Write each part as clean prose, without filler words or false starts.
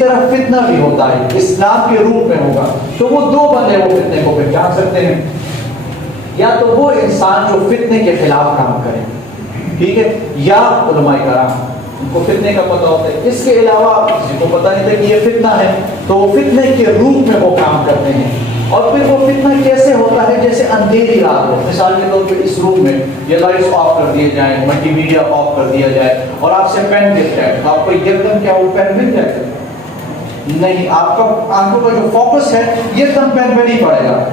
طرح فتنہ بھی ہوتا ہے، اسلام کے روپ میں ہوگا، تو وہ دو بندے وہ فتنے کو پہچان سکتے ہیں، یا تو وہ انسان جو فتنے کے خلاف کام کرے، ٹھیک ہے، یا علماء کرام ان کو فتنے کا پتہ ہوتا ہے، اس کے علاوہ کسی کو پتہ نہیں تھا کہ یہ فتنہ ہے، تو وہ فتنے کے روپ میں وہ کام کرتے ہیں۔ اور پھر وہ فتنہ کیسے ہوتا ہے؟ جیسے اندھیری رات ہو، مثال کے طور پہ اس روم میں یہ لائٹس آف کر دیے جائیں، ملٹی میڈیا آف کر دیا جائے، اور آپ سے پین گر جائے، تو آپ کو یکدم کیا وہ پین مل جائے گا؟ نہیں، آپ کا آنکھوں کا جو فوکس ہے یہ دم پین پہ نہیں پڑے گا،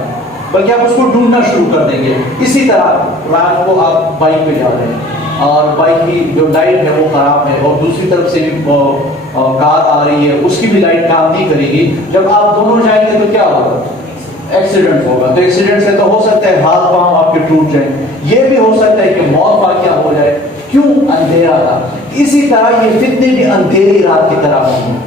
بلکہ آپ اس کو ڈھونڈنا شروع کر دیں گے۔ اسی طرح رات کو آپ بائک پہ جا رہے ہیں اور بائک کی جو لائٹ ہے وہ خراب ہے، اور دوسری طرف سے بھی کار آ رہی ہے، اس کی بھی لائٹ کام نہیں کرے گی، جب آپ دونوں جائیں گے تو کیا ہوگا؟ ایکسیڈنٹ ہوگا۔ تو ایکسیڈنٹ سے تو ہو سکتا ہے ہاتھ پاؤں آپ کے ٹوٹ جائیں، یہ بھی ہو سکتا ہے کہ موت واقعہ ہو جائے، کیوں؟ اندھیرا تھا۔ اسی طرح یہ فتنے بھی اندھیری رات کی طرح ہوں گے،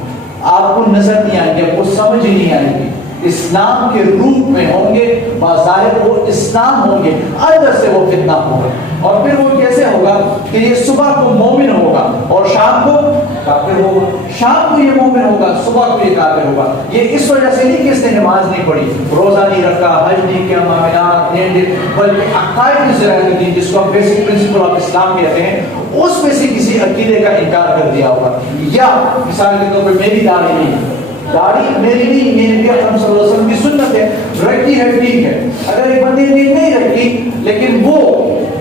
آپ کو نظر نہیں آئیں گے، آپ کو سمجھ نہیں آئے گی، اسلام کے روپ میں ہوں گے، بظاہر وہ اسلام ہوں گے، اندر سے وہ فتنہ ہوگا۔ اور پھر وہ کیسے ہوگا کہ یہ صبح کو مومن ہوگا اور شام کو کافر ہوگا، شام کو یہ مومن ہوگا، صبح کو یہ کافر ہوگا۔ یہ اس وجہ سے نہیں کہ اس نے نماز نہیں پڑھی، روزہ نہیں رکھا، حج نہیں کیا، معاملات نہیں، بلکہ عقائد کی زراعت دی، جس کو ہم بیسک پرنسپل آف اسلام کہتے ہیں، اس میں سے کسی عقیدے کا انکار کر دیا ہوگا۔ یا مثال کے طور پہ میری داڑھی نہیں، داڑھی میری نہیں، میرے نبی اکرم صلی اللہ علیہ وسلم کی سنت ہے، رکھی ہے، ٹھیک ہے۔ اگر ایک بندے نے نہیں رکھی لیکن وہ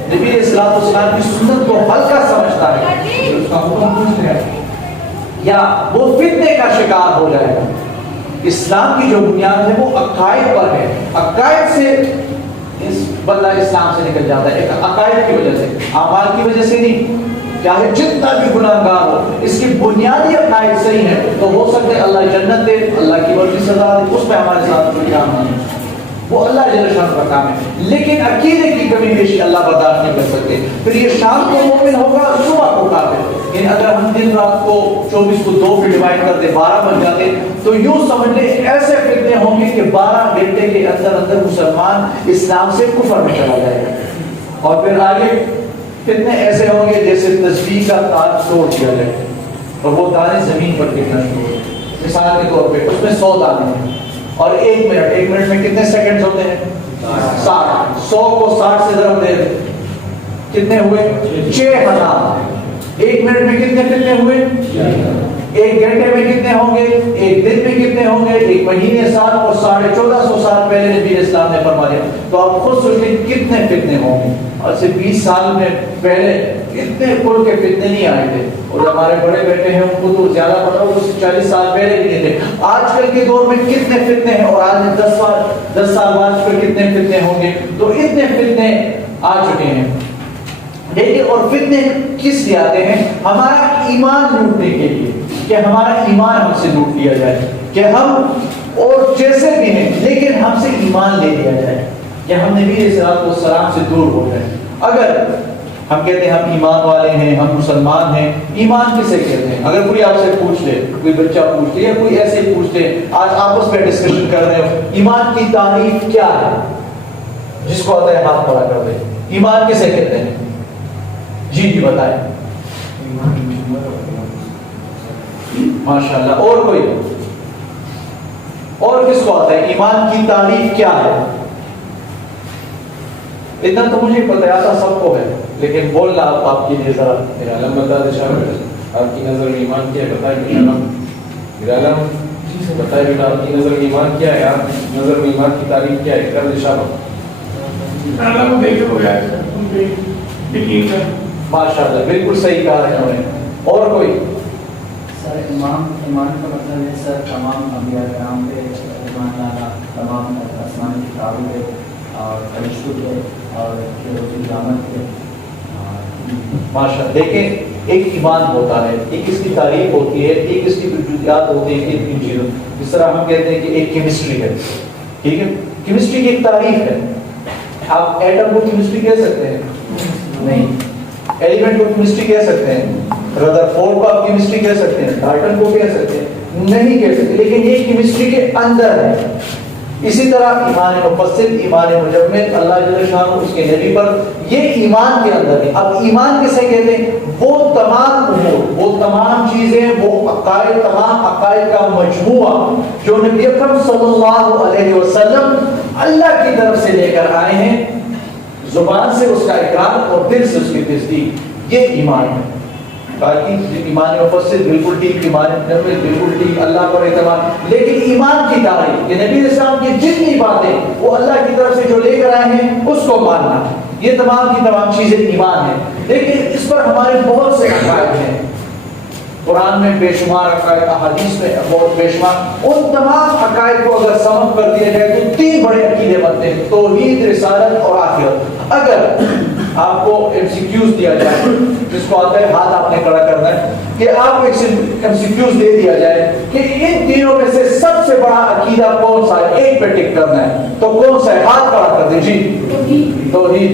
نبی علیہ الصلوۃ والسلام کی سنت کو ہلکا سمجھتا ہے، اس کا حکم پوچھتے ہیں، یا وہ فتنے کا شکار ہو جائے گا۔ اسلام کی جو بنیاد ہے وہ عقائد پر ہے، عقائد سے اس بندہ اسلام سے نکل جاتا ہے، ایک عقائد کی وجہ سے، اعمال کی وجہ سے نہیں، چاہے جتنا بھی گناہ گار ہو، اس کی بنیادی عقائد صحیح ہے تو ہو سکتا ہے اللہ جنت دے، اللہ کی مرضی سزا دے، اس پہ ہمارے ساتھ کوئی کام نہیں ہے، وہ اللہ جل شانہ کا کام ہے۔ لیکن عقیدے کی کمی بیشی اللہ برداشت نہیں کر سکتے، پھر یہ شام کو مومن ہوگا، صبح کو کافر۔ یعنی اگر ہم دن رات کو 24 کو 2 پہ ڈیوائڈ کر دیں، 12 بن جاتے، تو یوں سمجھ لیں ایسے فتنے ہوں گے کہ 12 گھنٹے کے اندر اندر مسلمان اسلام سے کفر میں چلا جائے گا۔ اور پھر آگے فتنے ایسے ہوں گے جیسے تسبیح کا تار توڑ دیا جائے اور وہ دانے زمین پر گرنا شروع ہو۔ مثال کے طور پہ اس میں 100 دانے ہیں، اور ایک منٹ میں کتنے سیکنڈز ہوتے ہیں؟ 60۔ 100 کو 60 سے ضرب دے، کتنے ہوئے؟ 6000۔ ایک منٹ میں کتنے فتنے ہوئے؟ ایک گھنٹے میں کتنے ہوں گے؟ ایک دن میں کتنے ہوں گے؟ ایک مہینے، سال، اور 1450 سال پہلے نبی اسلام نے فرما دیا۔ تو آپ خود سوچیں کتنے فتنے ہوں گے، اور سے 20 سال میں پہلے اتنے کل کے فتنے نہیں آئے تھے، اور ہمارے بڑے بیٹے ہیں ان کو تو زیادہ پتا ہو، 40 سال پہلے بھی نہیں تھے۔ آج کل کے دور میں کتنے فتنے ہیں، اور آج 10 سال بعد پھر کتنے فتنے ہوں گے، تو اتنے فتنے آ چکے ہیں۔ لیکن اور فتنے کس لیے آتے ہیں؟ ہمارا ایمان لوٹنے کے لیے، کہ ہمارا ایمان ہم سے لوٹ لیا جائے، کہ ہم اور جیسے بھی ہیں لیکن ہم سے ایمان لے لیا جائے، کہ ہم نبی علیہ الصلوۃ والسلام سے دور ہو جائیں۔ اگر ہم کہتے ہیں ہم ایمان والے ہیں، ہم مسلمان ہیں، ایمان کسے کہتے ہیں؟ اگر کوئی آپ سے پوچھ لے، کوئی بچہ پوچھ لے یا کوئی ایسے پوچھ لے، آج آپس میں ڈسکشن کر رہے ہو ایمان کی تعریف کیا ہے، جس کو آتا ہے ہاتھ کھڑا کر دے، ایمان کسے کہتے ہیں؟ جی بتائیں۔ ماشاءاللہ، اور کوئی اور کس کو آتا ہے ایمان کی تعریف کیا ہے؟ اتنا تو مجھے پتہ ہے، آتا سب کو ہے، لیکن بولنا آپ کے لیے ذرا میرا علم بتا دے شاہ، آپ کی نظر میں ایمان کیا ہے؟ بتائیں میرا علم، میرا علم بتائیں بیٹا، آپ کی نظر میں ایمان کیا ہے؟ آپ کی نظر میں ایمان کی تعریف کیا ہے؟ کر دے شاہ۔ ماشاءاللہ، بالکل صحیح کہا ہے انہوں نے۔ اور کوئی؟ سر ایمان کا مطلب ہے سر تمام انبیاء کرام پہ ایمان لانا، تمام آسمانی کتابوں پہ اور فرشتوں پہ اور روز قیامت پہ۔ ماشاءاللہ، دیکھیں ایک ایمان ہوتا ہے، ایک اس کی تعریف ہوتی ہے، ایک اس کی جزئیات ہوتی ہیں، ان چیزوں جس طرح ہم کہتے ہیں کہ ایک کیمسٹری ہے، ٹھیک ہے، کیمسٹری کی ایک تعریف ہے۔ آپ ایٹم کو کیمسٹری کہہ سکتے ہیں؟ نہیں۔ ایلیمنٹ کو کیمسٹری کہہ سکتے ہیں؟ ردرفورڈ کو آپ کیمسٹری کہہ سکتے ہیں؟ ڈالٹن کو کہہ سکتے ہیں؟ نہیں کہہ سکتے، لیکن یہ کیمسٹری کے اندر ہے، اسی طرح ایمان مفصل، ایمان مجمل اللہ جل شانہ اس کے نبی پر، یہ ایمان کے اندر ہے۔ اب ایمان کسے کہتے ہیں؟ وہ تمام امور، وہ تمام چیزیں، وہ عقائد، تمام عقائد کا مجموعہ جو نبی اکرم صلی اللہ علیہ وسلم اللہ کی طرف سے لے کر آئے ہیں، زبان سے اس کا اقرار اور دل سے اس کی تصدیق، یہ ایمان ہے۔ باقی ایمان مفصل بالکل ٹھیک، ایمان مجمل بالکل ٹھیک، اللہ پر اعتماد، لیکن ایمان کی تعریف کہ نبی اسلام کی جتنی باتیں وہ اللہ کی طرف سے جو لے کر آئے ہیں اس کو ماننا، یہ تمام کی تمام چیزیں ایمان ہیں۔ لیکن اس پر ہمارے بہت سے عقائد ہیں، قرآن میں بے شمار عقائد، احادیث میں بہت بے شمار، ان تمام عقائد کو اگر سم کر دیا جائے تو تین بڑے عقیدے بنتے ہیں: توحید، رسالت اور آخرت۔ اگر آپ کو ایم سی کیوز دیا جائے، جس کو آتا ہے ہاتھ آپ نے کھڑا کرنا ہے، کہ آپ کو ایم سی کیوز دے دیا جائے کہ ان تینوں میں سے سب سے بڑا عقیدہ کون سا ہے، ایک پہ ٹک کرنا ہے، تو کون سا ہے؟ ہاتھ کھڑا کر دیں جی۔ توحید۔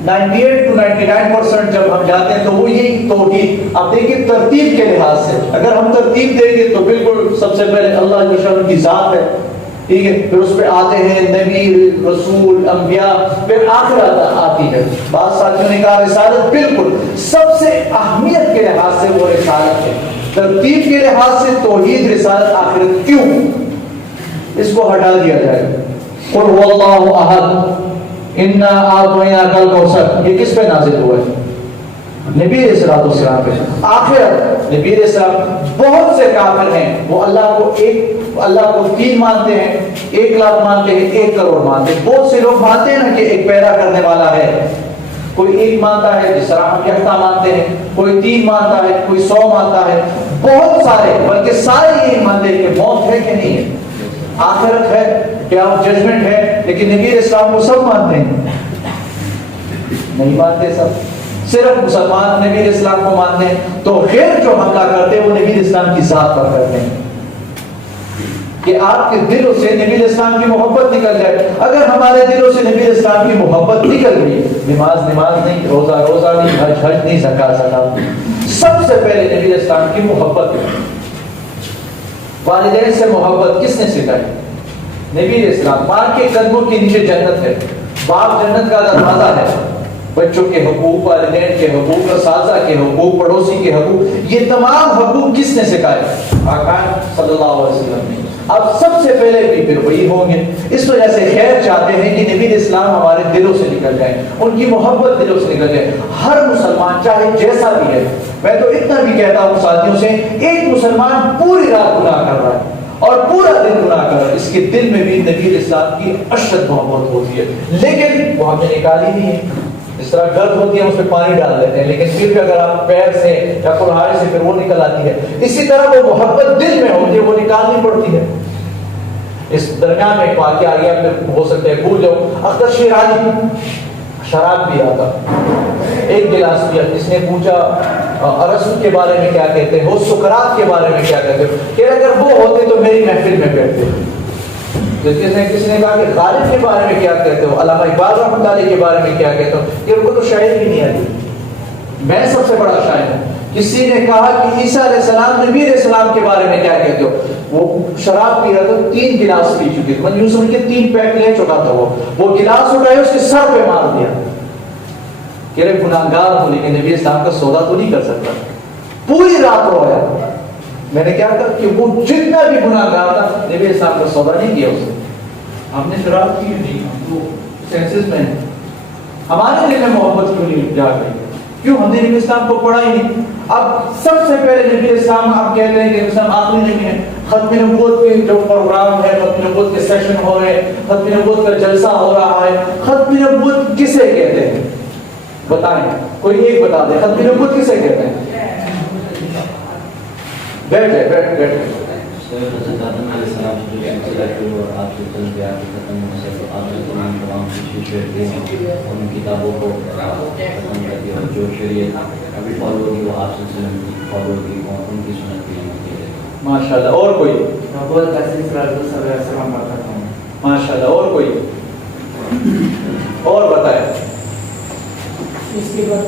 98 to 99% جب ہم جاتے ہیں تو وہ یہی توحید۔ اب دیکھیے ترتیب کے لحاظ سے اگر ہم ترتیب دیں گے تو بالکل سب سے پہلے اللہ جل شانہ کی ذات ہے، ٹھیک ہے، پھر اس پہ آتے ہیں نبی، رسول، انبیاء، پھر آخرت آتی ہے۔ بعض ساتھیوں نے کہا رسالت، بالکل سب سے اہمیت کے لحاظ سے وہ رسالت ہے، ترتیب کے لحاظ سے توحید، رسالت، آخرت۔ کیوں اس کو ہٹا دیا جائے؟ قل هو اللہ احد انا اعطیناک الکوثر، یہ کس پہ نازل ہوا ہے؟ نبی علیہ السلام پہ۔ آخرت، نبی علیہ السلام، بہت سے کافر ہیں وہ اللہ کو ایک، اللہ کو تین مانتے ہیں، 1 لاکھ مانتے ہیں، 1 کروڑ مانتے ہیں۔ بہت سے لوگ مانتے ہیں نا کہ ایک پیدا کرنے والا ہے، کوئی 1 مانتا ہے جس طرح ہم یکتا مانتے ہیں، کوئی 3 مانتا ہے، کوئی 100 مانتا ہے، بہت سارے، بلکہ سارے یہ مانتے ہیں کہ موت ہے کہ نہیں ہے، آخرت ہے، کیا ججمنٹ ہے، لیکن نبی علیہ السلام کو سب مانتے ہیں؟ نہیں مانتے سب، صرف مسلمان نبی علیہ السلام کو مانتے ہیں۔ تو غیر جو حملہ کرتے ہیں وہ نبی علیہ السلام کی ذات پر کرتے ہیں کہ آپ کے دلوں سے نبی علیہ السلام کی محبت نکل جائے۔ اگر ہمارے دلوں سے نبی علیہ السلام کی محبت نکل گئی، نماز نہیں، روزہ نہیں، حج نہیں، زکات۔ سب سے پہلے نبی علیہ السلام کی محبت، والدین سے محبت کس نے سکھائی؟ نبی علیہ السلام۔ ماں کے قدموں کے نیچے جنت ہے، باپ جنت کا دروازہ ہے، بچوں کے حقوق، والدین کے حقوق، اساتذہ کے حقوق، پڑوسی کے حقوق، یہ تمام حقوق کس نے سکھائے؟ آقا صلی اللہ علیہ وسلم نے۔ اب سب سے پہلے بھی پھر وہی ہوں گے، اس وجہ سے خیر چاہتے ہیں کہ نبی علیہ السلام ہمارے دلوں سے نکل جائے، ان کی محبت دلوں سے نکل جائے۔ ہر مسلمان چاہے جیسا بھی ہے، میں تو اتنا بھی کہتا ہوں ساتھیوں سے، ایک مسلمان پوری رات گناہ کر رہا ہے اور پورا دن گناہ کر رہا ہے، اس کے دل میں بھی نبی علیہ السلام کی اشد محبت ہوتی ہے، لیکن وہ ہم نے نکالی نہیں ہے۔ اس طرح گرد ہوتی ہے اس میں پانی ڈال دیتے ہیں، لیکن پھر بھی اگر آپ پیر سے یا کلہاڑی سے پھر وہ نکل آتی ہے۔ اسی طرح وہ محبت دل میں ہوتی ہے، وہ نکالنی پڑتی ہے۔ اس درمیان میں ایک واقعہ آ گیا، ہو سکتا ہے بھول جاؤ، اختر شیرازی شراب پی رہا تھا، 1 گلاس پیا، کس نے پوچھا ارسطو کے بارے میں کیا کہتے ہیں، وہ سقراط کے بارے میں کیا کہتے ہیں، کہ اگر وہ ہوتے تو میری محفل میں بیٹھتے۔ کس نے کہا کہ غالب کے بارے میں کیا کہتے ہو، علامہ اقبال رحمۃ اللہ علیہ کے بارے میں کیا کہتے ہو، کہ ان کو تو شاعر بھی نہیں آتی، میں سب سے بڑا شاعر ہوں۔ کسی نے کہا کہ عیسیٰ علیہ السلام، نبی علیہ السلام کے بارے میں کیا کہتے ہو، وہ شراب پی رہا تھا، 3 گلاس پی چکے تھے، میں یوں سمجھ کے 3 پیک لے چکا تھا، وہ گلاس اٹھائے اس کے سر پہ مار دیا، کہ رے گناہگار ہوں لیکن نبی اسلام کا سودا تو نہیں کر سکتا۔ پوری رات رویا، میں نے کیا کہا کہ وہ جتنا بھی گناہگار تھا نبی اسلام کا سودا نہیں کیا اس نے۔ ہم نے شراب کی نہیں، ہم تو سینسز میں ہیں، ہمارے دل میں محبت کیوں نہیں جا رہی، کیوں ہم نے نبی اسلام کو پڑھا ہی نہیں۔ اب سب سے پہلے نبی اسلام آپ کہتے ہیں کہ اسلام آخری نبی ہے، ختم نبوت کے جو پروگرام ہے، ختم نبوت کے سیشن ہو رہے ہیں، ختم نبوت کا جلسہ ہو رہا ہے، ختم نبوت کسے کہتے ہیں بتائیں، کوئی ایک بتا دے، ختم نبوت کسے کہتے ہیں؟ بیٹھ جائے۔ ان کتابوں کو ختم کر دیا، جو شریعت ابھی فالو ہوگی وہ آپ سے فالو ہوگی، ان کی سنت بھی ماشاء اللہ۔ اور کوئی؟ ماشاء اللہ۔ اور کوئی؟ اور بتائے۔ اس کے بعد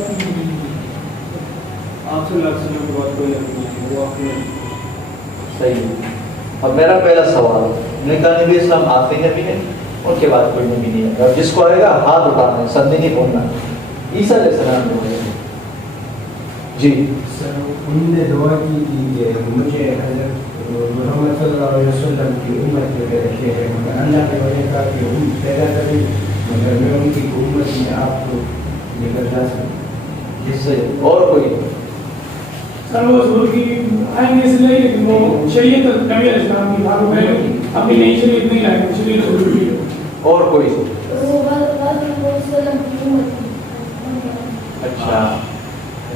آپ صلی اللہ علیہ وسلم کے بعد کوئی نبی نہیں، وہ اپنے صحیح. اور میرا پہلا سوال نے کہا نبی اسلام آخری نبی ہے، ان کے بعد کوئی نبی نہیں ہے. اور جس کو آئے گا ہاتھ اٹھانا ہے، سندھی نہیں بولنا. عیسیٰ علیہ السلام نے بولے جی سر ان نے دعا کی کہ مجھے حضرت محمد صلی اللہ علیہ وسلم کی امت کے رکھے ہیں، مگر اللہ کے وجہ کا کہ ہم پیدا کریں مگر میں ان کی امت میں آپ کو لے کر جا سکوں. جس سے اور کوئی سر وہ ضرور کی آئیں گے اس لیے لیکن وہ شریعت نبی علیہ السلام کی بات پہلے اپنی نئی شریعت نہیں لائے، شریعت ضرور کی ہے. اور کوئی وہ وسلم کی امت. اچھا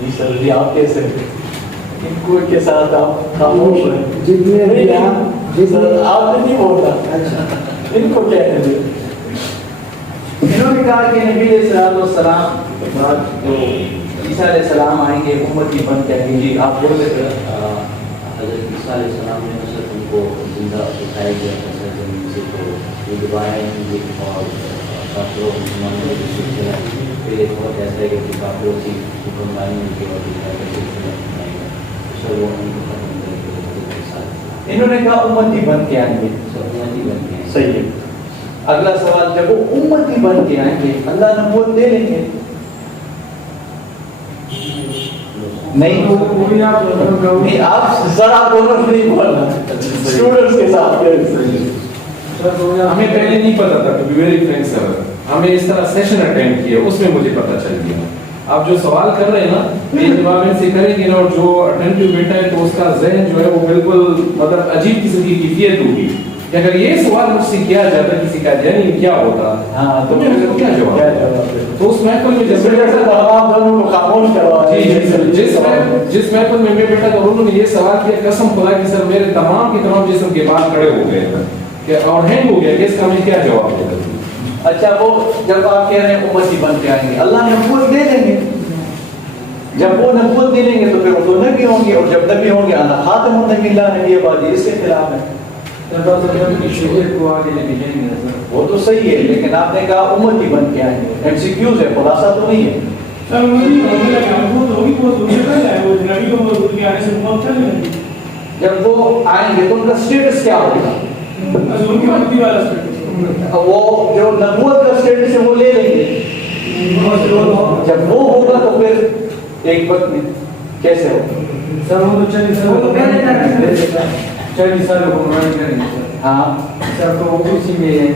جی سر جی آپ کیسے ان کو کے ساتھ آپ خاموش ہیں جتنے بھی جی سر آپ نے نہیں بولنا. اچھا ان کو کیا کہیں گے؟ انہوں نے کہا کہ نبی علیہ السلام کے بعد جو عیسیٰ علیہ السلام آئیں گے امتی بن کے آئیں گے. جی آپ بول رہے تھے حضرت عیسیٰ علیہ السلام نے مثلا ان کو زندہ اٹھایا گیا تھا زمین سے، تو یہ دعائیں اور کافروں مسلمانوں کی سلسلہ پھر ایک بہت ایسا ہے کہ کافروں کی حکمرانی ان کے اور سلسلہ اپنائے گا، سر وہ ان کو ختم کر کے حضرت عیسیٰ انہوں نے کہا امتی بن کے آئیں گے. سب امتی بن کے ہیں. صحیح ہے. اگلا سوال جب وہ امتی بن کے آئیں گے اللہ نبوت دے لیں گے؟ نہیں نہیں آپ ذرا بولو نہیں بولنا اسٹوڈنٹس کے ساتھ. ہمیں پہلے نہیں پتا تھا کہ ویری فرینک سر، ہمیں اس طرح سیشن اٹینڈ کیا، اس میں مجھے پتا چل گیا. آپ جو سوال کر رہے ہیں نا یہ جواب سے کریں گے نا، اور جو اٹینٹیو بیٹا ہے تو اس کا ذہن جو ہے وہ بالکل مطلب عجیب قسم کی کیفیت ہوگی کہ اگر یہ سوال مجھ سے کیا جاتا کسی کا یعنی کیا ہوتا ہاں تو میں اس کو کیا جواب. تو اس محفل میں جس محفل میں میں بیٹھا تھا انہوں نے یہ سوال کیا، قسم خدا کی سر میرے تمام کے تمام جسم کے بال کھڑے ہو گئے کہ اور ہینگ ہو گیا کہ اس کا میں کیا جواب دے دوں. اچھا وہ جب آپ کہہ رہے ہیں امتی بن کے آئیں گے اللہ نبوت دے دیں گے، جب وہ نبوت دے لیں گے تو پھر وہ تو نبی ہوں گے، اور جب نبی ہوں گے انا خاتم النبی اللہ نبی آبادی، اس کے خلاف ہے. وہ تو صحیح ہے لیکن آپ نے کہا امتی بن کے آئیں گے، ایم سی کیوز ہے، خلاصہ تو نہیں ہے. سر نبوت ہوگی وہ ضرور کر جائے، وہ نبی کو موجود کے آنے سے موت چل جائے گی. جب وہ آئیں گے تو ان کا اسٹیٹس کیا ہوگا؟ حضور کی امتی والا اسٹیٹس. وہ جو نبوت کا اسٹیٹس ہے وہ لے لیں گے. جب وہ ہوگا تو پھر ایک وقت میں کیسے ہوگا؟ سر وہ تو 40 سال حکمرانی کریں گے. ہاں سر تو وہ اسی میں ہیں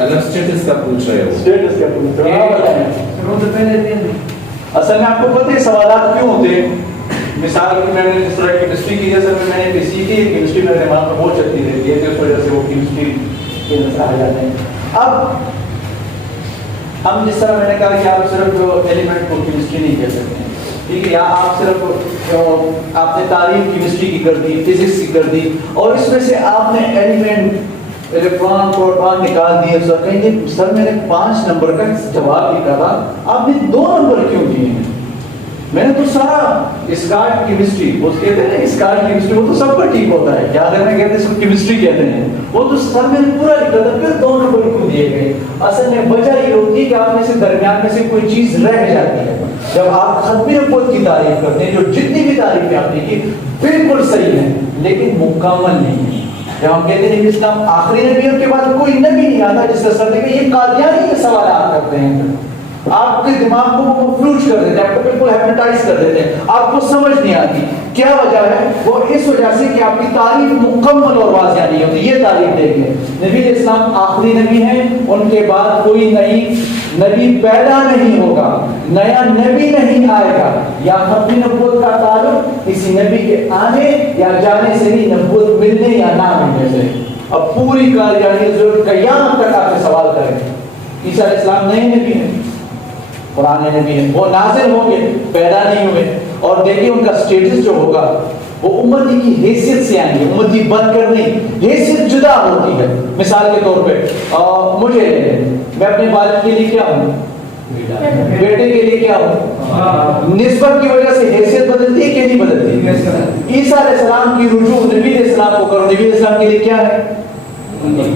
الگ اسٹیٹس کا پوچھ رہے ہو. اسٹیٹس کیا پوچھ رہے ہیں؟ وہ تو پہلے دن اصل میں آپ کو پتہ ہے سوالات کیوں ہوتے ہیں؟ مثال کی میں نے اس طرح کیمسٹری کی جیسے میں نے بھی سیکھی ہے، کیمسٹری میرے دماغ میں بہت چلتی رہتی ہے، اس وجہ سے وہ کیمسٹری کے نظر آ جاتے ہیں. اب ہم جس طرح میں نے کہا کہ آپ صرف جو ایلیمنٹ کو کیمسٹری نہیں کہہ سکتے ہیں، ٹھیک ہے، یا آپ صرف آپ نے تعریف کیمسٹری کی کر دی، فزکس کی کر دی، اور اس میں سے آپ نے ایلیمنٹ الیکٹران پروٹون نکال دیے. سر کہیں گے سر میں نے 5 نمبر کا جواب لکھا تھا، آپ نے 2 نمبر کیوں دیے ہیں؟ میں نے تو سارا اسکارٹ کیمسٹری، وہ کہتے ہیں اسکارٹ کیمسٹری، وہ تو سب پر ٹھیک ہوتا ہے، کیا اگر میں کہتے ہیں اس کو کیمسٹری کہتے ہیں، وہ تو سر میں نے پورا لکھا تھا، پھر 2 نمبر کیوں دیے گئے؟ اصل میں وجہ یہ ہوتی ہے کہ آپ میں سے درمیان میں سے کوئی چیز رہ جاتی ہے. جب آپ ختم نبوت کی تعریف کرتے ہیں، جو جتنی بھی تعریفیں آپ نے کی بالکل صحیح ہیں لیکن مکمل نہیں ہے. جب ہم کہتے ہیں اسلام آخری نبی، ان کے بعد کوئی نبی نہیں آتا، جس طرح سر نے کہا یہ قادیانی کے سوالات کرتے ہیں، آپ کے دماغ کو فلوج کر دیتے ہیں، آپ کو بالکل ہیپنٹائز کر دیتے ہیں، آپ کو سمجھ نہیں آتی. کیا وجہ ہے؟ وہ اس وجہ سے کہ آپ کی تعریف مکمل اور واضح نہیں ہوتی. یہ تعریف دیکھیں، نبی علیہ السلام آخری نبی ہیں، ان کے بعد کوئی نئی نبی پیدا نہیں ہوگا، نیا نبی نہیں آئے گا. یا ختم نبوت کا تعلق کسی نبی کے آنے یا جانے سے نہیں، نبوت ملنے یا نہ ملنے سے. اب پوری قادیانی ضرورت قیامت تک آپ سے سوال کریں. عیسیٰ علیہ السلام نئے نبی ہیں، قرآن نبی ہیں، وہ نازل ہوں گے، پیدا نہیں ہوئے. اور دیکھیں ان کا اسٹیٹس جو ہوگا وہ امتی کی حیثیت سے آئیں گے، امتی بن کر نہیں، حیثیت جدا ہوتی ہے. مثال کے طور پہ مجھے میں اپنے والد کے لیے کیا ہوں؟ بیٹے کے لیے کیا ہوں؟ نسبت کی وجہ سے حیثیت بدلتی ہے کہ نہیں بدلتی؟ عیسیٰ علیہ السلام کی رجوع نبی علیہ السلام کو کرو، نبی علیہ السلام کے لیے کیا ہے؟